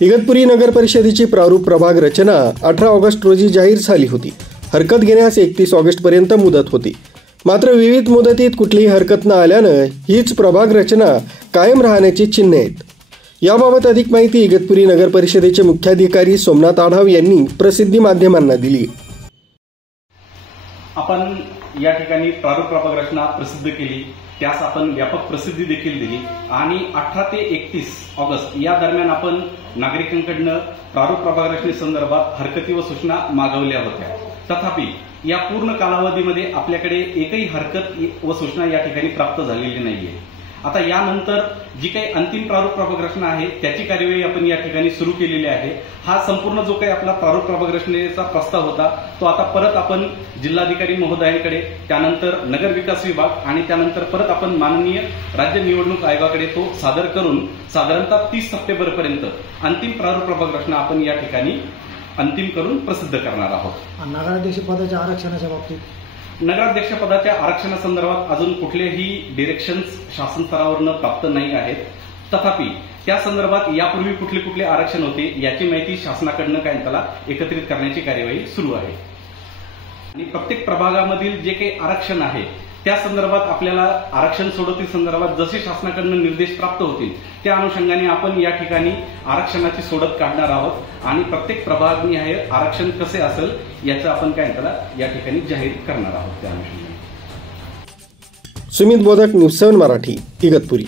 इगतपुरी नगर परिषदेची प्रारूप प्रभाग रचना 18 ऑगस्ट रोजी जाहीर झाली होती। हरकत घेण्यास 31 ऑगस्टपर्यंत मुदत होती। मात्र विविध मुदतीत कुठलीही हरकत न आल्यानं हीच प्रभाग रचना कायम राहण्याची चिन्हे आहेत। याबाबत अधिक माहिती इगतपुरी नगर परिषदेचे मुख्याधिकारी सोमनाथ आढाव यांनी प्रसिद्धी माध्यमांना दिली। आपण या ठिकाणी प्रारूप प्रभाग रचना प्रसिद्ध केली, त्यास आपण व्यापक प्रसिद्धी देखील दिली आणि 18 ते 31 ऑगस्ट या दरम्यान आपण नागरिकांकडून प्रारूप प्रभाग रचनेसंदर्भात हरकती व सूचना मागवल्या होत्या। तथापि या पूर्ण कालावधीमध्ये आपल्याकडे एकही हरकत व सूचना या ठिकाणी प्राप्त झालेली नाहीये। आता यानंतर जी काही अंतिम प्रारूप प्रभाग रचना आहे त्याची कार्यवाही आपण या ठिकाणी सुरू केलेली आहे। हा संपूर्ण जो काही आपला प्रारूप प्रभाग रचनेचा प्रस्ताव होता तो आता परत आपण जिल्हाधिकारी महोदयांकडे, त्यानंतर नगर विकास विभाग आणि त्यानंतर परत आपण माननीय राज्य निवडणूक आयोगाकडे तो सादर करून साधारणतः 30 सप्टेंबरपर्यंत अंतिम प्रारूप प्रभाग रचना आपण या ठिकाणी अंतिम करून प्रसिद्ध करणार आहोत। नगराध्यक्ष पदाच्या आरक्षणाच्या बाबतीत नगराध्यक्ष पदाच्या आरक्षणासंदर्भात अजून कुठलेही डिरेक्शन्स शासन स्तरावरून प्राप्त नाही आहेत। तथापि त्या संदर्भात यापूर्वी कुठले आरक्षण होते याची माहिती शासनाकडून काय त्याला एकत्रित करण्याची कार्यवाही सुरू आहे आणि प्रत्येक प्रभागामधील जे काही आरक्षण आहे त्या संदर्भात आपल्याला आरक्षण सोडती संदर्भात जसे शासनाकडून निर्देश प्राप्त होतील त्या अनुषंगाने आपण या ठिकाणी आरक्षणाची सोडत काढणार आहोत आणि प्रत्येक प्रभागनिहाय आरक्षण कसे असेल याचं आपण काय त्याला या ठिकाणी जाहीर करणार आहोत। त्या अनुषंगाने सुमित बोधक, न्यूज 7 मराठी, इगतपुरी।